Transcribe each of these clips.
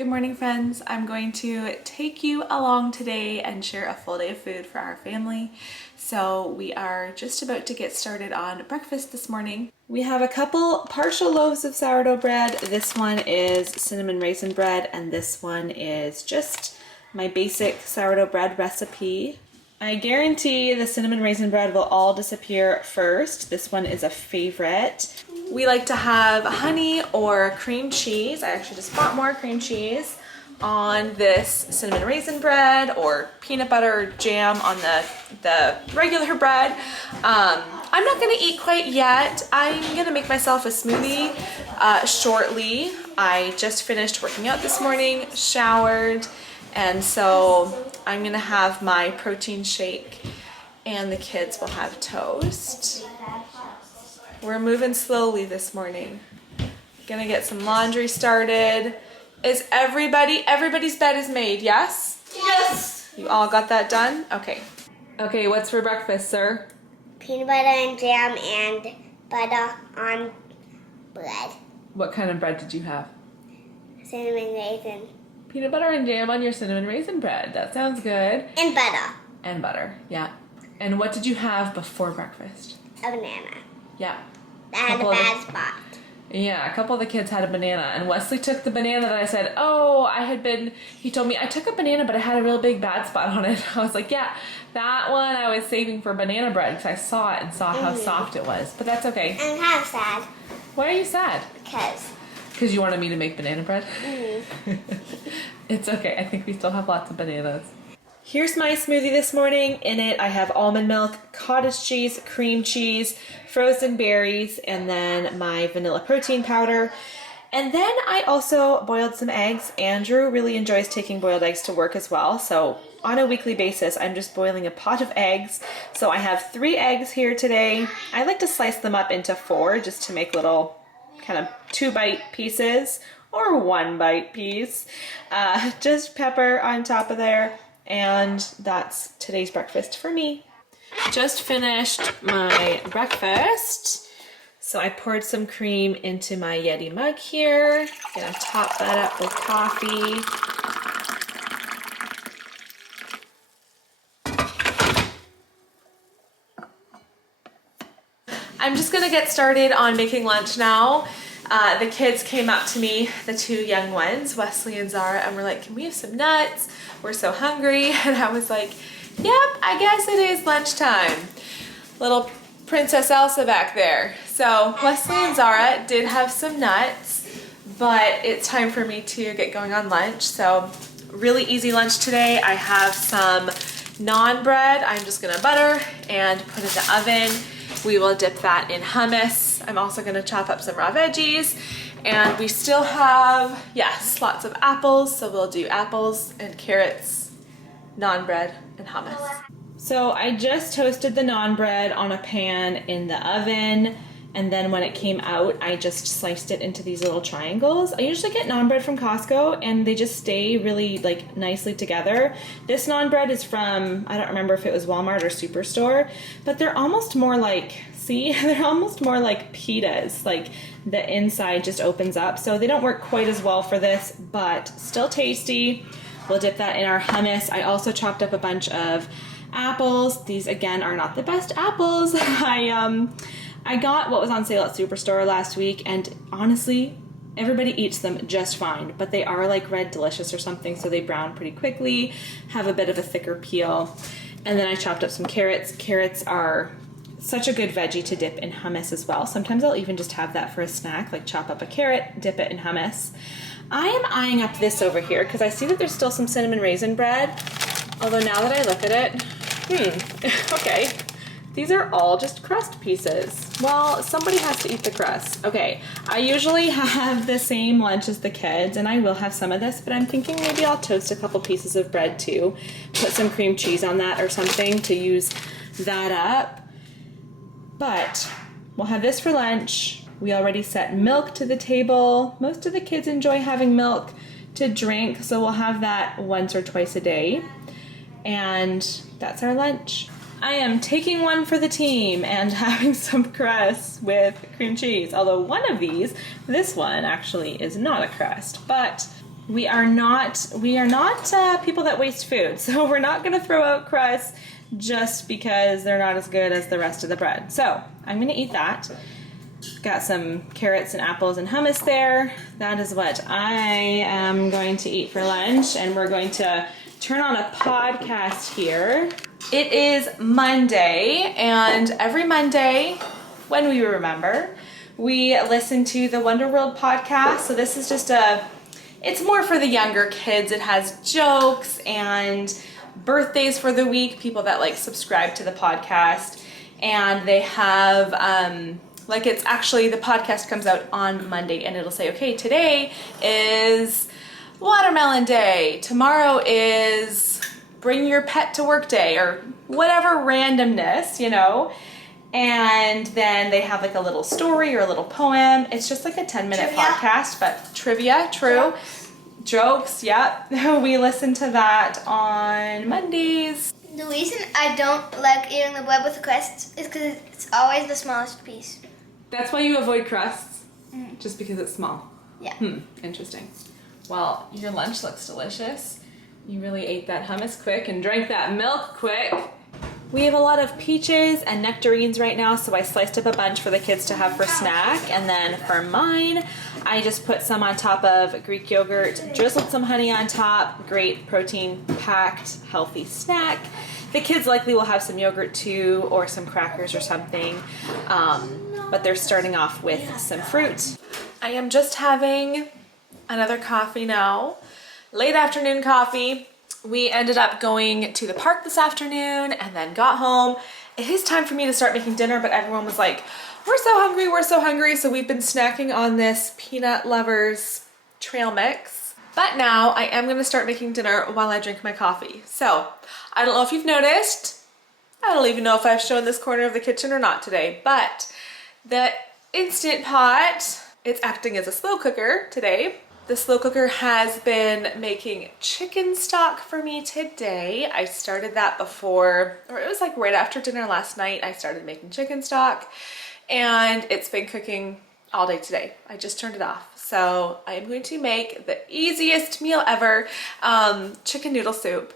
Good morning, friends. I'm going to take you along today and share a full day of food for our family. So we are just about to get started on breakfast this morning. We have a couple partial loaves of sourdough bread. This one is cinnamon raisin bread and this one is just my basic sourdough bread recipe. I guarantee the cinnamon raisin bread will all disappear first. This one is a favorite. We like to have honey or cream cheese. I actually just bought more cream cheese on this cinnamon raisin bread, or peanut butter or jam on the regular bread. I'm not gonna eat quite yet. I'm gonna make myself a smoothie shortly. I just finished working out this morning, showered, and so I'm gonna have my protein shake and the kids will have toast. We're moving slowly this morning. Gonna get some laundry started. Is everybody's bed is made, yes? Yes. You all got that done? Okay. Okay, what's for breakfast, sir? Peanut butter and jam and butter on bread. What kind of bread did you have? Cinnamon raisin. Peanut butter and jam on your cinnamon raisin bread. That sounds good. And butter. And butter, yeah. And what did you have before breakfast? A banana. Yeah. That had a bad spot. Yeah, a couple of the kids had a banana, and Wesley took the banana that I said, he told me, I took a banana, but I had a real big bad spot on it. I was like, yeah, that one I was saving for banana bread, because I saw it and saw how soft it was, but that's okay. I'm kind of sad. Why are you sad? Because you wanted me to make banana bread? It's okay, I think we still have lots of bananas. Here's my smoothie this morning. In it, I have almond milk, cottage cheese, cream cheese, frozen berries, and then my vanilla protein powder. And then I also boiled some eggs. Andrew really enjoys taking boiled eggs to work as well. So on a weekly basis, I'm just boiling a pot of eggs. So I have 3 eggs here today. I like to slice them up into 4 just to make little kind of 2-bite pieces or 1-bite piece. Just pepper on top of there. And that's today's breakfast for me. Just finished my breakfast. So I poured some cream into my Yeti mug here. Gonna top that up with coffee. I'm just gonna get started on making lunch now. The kids came up to me, the 2 young ones, Wesley and Zara, and were like, can we have some nuts? We're so hungry. And I was like, yep, I guess it is lunchtime. Little Princess Elsa back there. So Wesley and Zara did have some nuts, but it's time for me to get going on lunch. So really easy lunch today. I have some naan bread. I'm just gonna butter and put in the oven. We will dip that in hummus. I'm also gonna chop up some raw veggies. And we still have, yes, lots of apples. So we'll do apples and carrots, naan bread, and hummus. So I just toasted the naan bread on a pan in the oven. And then when it came out, I just sliced it into these little triangles. I usually get naan bread from Costco and they just stay really like nicely together. This naan bread is from, I don't remember if it was Walmart or Superstore, but they're almost more like, see, they're almost more like pitas. Like the inside just opens up. So they don't work quite as well for this, but still tasty. We'll dip that in our hummus. I also chopped up a bunch of apples. These again are not the best apples. I got what was on sale at Superstore last week, and honestly, everybody eats them just fine, but they are like Red Delicious or something, so they brown pretty quickly, have a bit of a thicker peel. And then I chopped up some carrots. Carrots are such a good veggie to dip in hummus as well. Sometimes I'll even just have that for a snack, like chop up a carrot, dip it in hummus. I am eyeing up this over here because I see that there's still some cinnamon raisin bread, although now that I look at it, okay. These are all just crust pieces. Well, somebody has to eat the crust. Okay, I usually have the same lunch as the kids, and I will have some of this, but I'm thinking maybe I'll toast a couple pieces of bread too. Put some cream cheese on that or something to use that up. But we'll have this for lunch. We already set milk to the table. Most of the kids enjoy having milk to drink, so we'll have that once or twice a day. And that's our lunch. I am taking one for the team and having some crust with cream cheese. Although one of these, this one actually is not a crust, but we are not people that waste food. So we're not gonna throw out crusts just because they're not as good as the rest of the bread. So I'm gonna eat that. Got some carrots and apples and hummus there. That is what I am going to eat for lunch, and we're going to turn on a podcast here. It is Monday, and every Monday, when we remember, we listen to the Wonder World podcast. So this is just it's more for the younger kids. It has jokes and birthdays for the week, people that like subscribe to the podcast, and they have like, it's actually, the podcast comes out on Monday and it'll say, okay, today is watermelon day, tomorrow is bring your pet to work day, or whatever randomness, you know. And then they have like a little story or a little poem. It's just like a 10-minute podcast, but trivia, true. Jokes, yep. We listen to that on Mondays. The reason I don't like eating the bread with the crusts is because it's always the smallest piece. That's why you avoid crusts? Just because it's small? Yeah. Interesting. Well, your lunch looks delicious. You really ate that hummus quick and drank that milk quick. We have a lot of peaches and nectarines right now, so I sliced up a bunch for the kids to have for snack. And then for mine, I just put some on top of Greek yogurt, drizzled some honey on top. Great protein-packed, healthy snack. The kids likely will have some yogurt too, or some crackers or something. But they're starting off with some fruit. I am just having another coffee now. Late afternoon coffee. We ended up going to the park this afternoon and then got home. It is time for me to start making dinner, but everyone was like, we're so hungry, we're so hungry. So we've been snacking on this Peanut Lovers trail mix. But now I am gonna start making dinner while I drink my coffee. So I don't know if you've noticed, I don't even know if I've shown this corner of the kitchen or not today, but the Instant Pot, it's acting as a slow cooker today. The slow cooker has been making chicken stock for me today. I started that before, or it was like right after dinner last night, I started making chicken stock, and it's been cooking all day today. I just turned it off. So I am going to make the easiest meal ever, chicken noodle soup.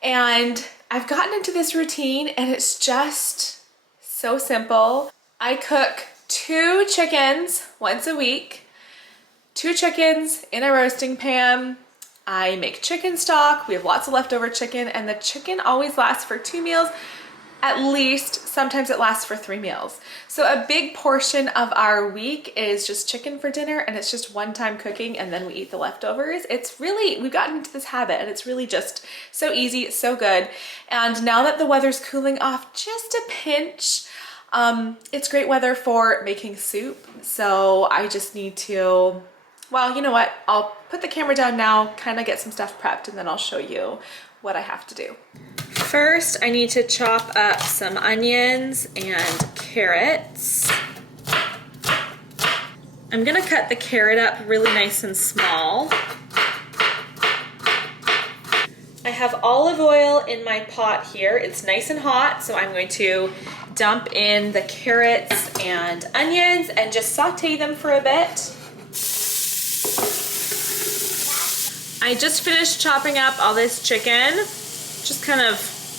And I've gotten into this routine and it's just so simple. I cook 2 chickens once a week. 2 chickens in a roasting pan. I make chicken stock. We have lots of leftover chicken, and the chicken always lasts for 2 meals at least. Sometimes it lasts for 3 meals. So a big portion of our week is just chicken for dinner, and it's just one-time cooking, and then we eat the leftovers. It's really, we've gotten into this habit, and it's really just so easy, so good. And now that the weather's cooling off just a pinch, it's great weather for making soup. So I just need to, well, you know what? I'll put the camera down now, kind of get some stuff prepped, and then I'll show you what I have to do. First, I need to chop up some onions and carrots. I'm gonna cut the carrot up really nice and small. I have olive oil in my pot here. It's nice and hot, so I'm going to dump in the carrots and onions and just saute them for a bit. I just finished chopping up all this chicken, just kind of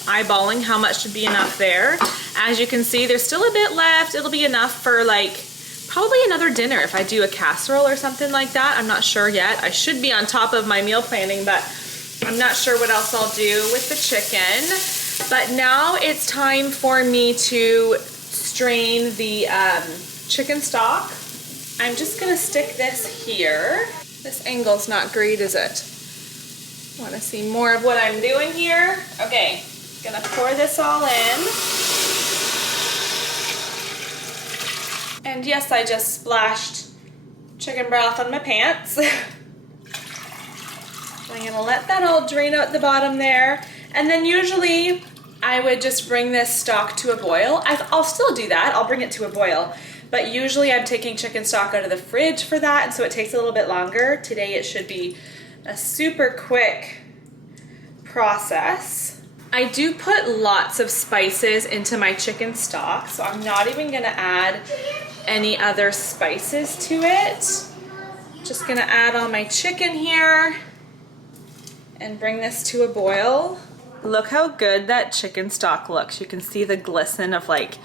eyeballing how much should be enough there. As you can see, there's still a bit left. It'll be enough for like probably another dinner if I do a casserole or something like that. I'm not sure yet. I should be on top of my meal planning, but I'm not sure what else I'll do with the chicken. But now it's time for me to strain the chicken stock. I'm just gonna stick this here. This angle's not great, is it? Want to see more of what I'm doing here? Okay, gonna pour this all in. And yes, I just splashed chicken broth on my pants. I'm gonna let that all drain out the bottom there. And then usually I would just bring this stock to a boil. I'll still do that, I'll bring it to a boil. But usually I'm taking chicken stock out of the fridge for that, and so it takes a little bit longer. Today it should be a super quick process. I do put lots of spices into my chicken stock, so I'm not even gonna add any other spices to it. Just gonna add all my chicken here. and bring this to a boil. Look how good that chicken stock looks. You can see the glisten of like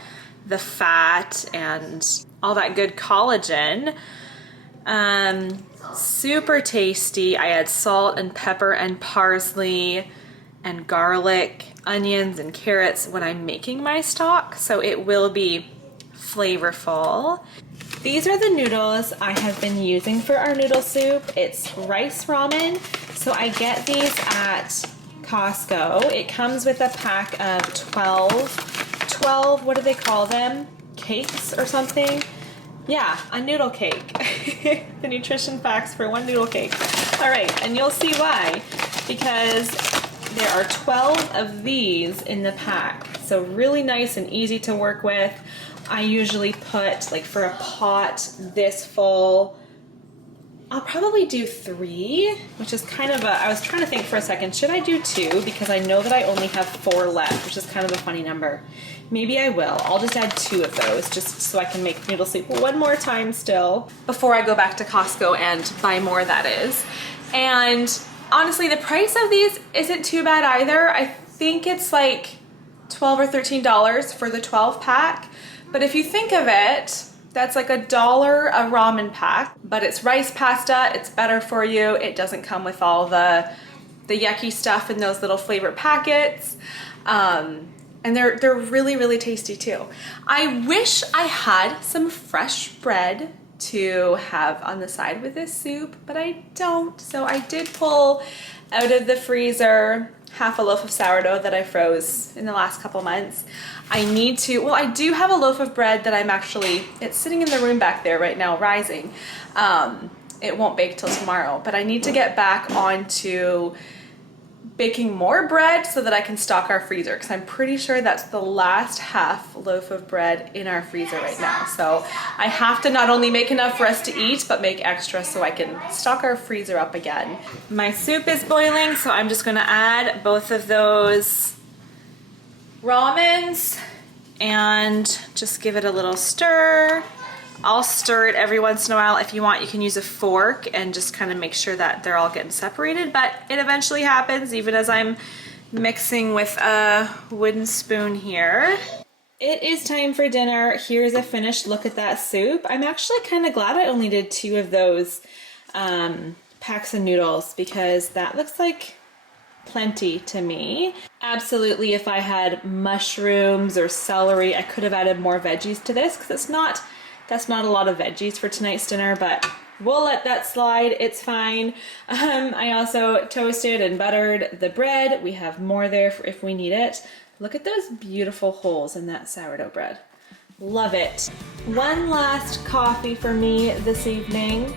the fat and all that good collagen. Super tasty. I add salt and pepper and parsley and garlic, onions and carrots when I'm making my stock, so it will be flavorful. These are the noodles I have been using for our noodle soup. It's rice ramen, so I get these at Costco. It comes with a pack of 12, what do they call them? Cakes or something? Yeah, a noodle cake. The nutrition facts for one noodle cake. All right, and you'll see why. Because there are 12 of these in the pack. So really nice and easy to work with. I usually put, like for a pot this full, I'll probably do 3, which is kind of I was trying to think for a second, should I do 2? Because I know that I only have 4 left, which is kind of a funny number. Maybe I will. I'll just add 2 of those just so I can make noodle soup one more time still before I go back to Costco and buy more, that is. And honestly, the price of these isn't too bad either. I think it's like $12 or $13 for the 12 pack. But if you think of it, that's like $1 a ramen pack, but it's rice pasta, it's better for you, it doesn't come with all the yucky stuff in those little flavor packets, and they're really, really tasty too. I wish I had some fresh bread to have on the side with this soup, but I don't, so I did pull out of the freezer half a loaf of sourdough that I froze in the last couple months. I need to, well, I do have a loaf of bread that it's sitting in the room back there right now, rising. It won't bake till tomorrow, but I need to get back onto baking more bread so that I can stock our freezer, because I'm pretty sure that's the last half loaf of bread in our freezer right now. So I have to not only make enough for us to eat, but make extra so I can stock our freezer up again. My soup is boiling, so I'm just gonna add both of those ramens and just give it a little stir. I'll stir it every once in a while. If you want, you can use a fork and just kind of make sure that they're all getting separated, but it eventually happens even as I'm mixing with a wooden spoon here. It is time for dinner. Here's a finished look at that soup. I'm actually kind of glad I only did 2 of those packs of noodles, because that looks like plenty to me. Absolutely, if I had mushrooms or celery, I could have added more veggies to this, because that's not a lot of veggies for tonight's dinner, but we'll let that slide, it's fine. I also toasted and buttered the bread. We have more there for if we need it. Look at those beautiful holes in that sourdough bread. Love it. One last coffee for me this evening.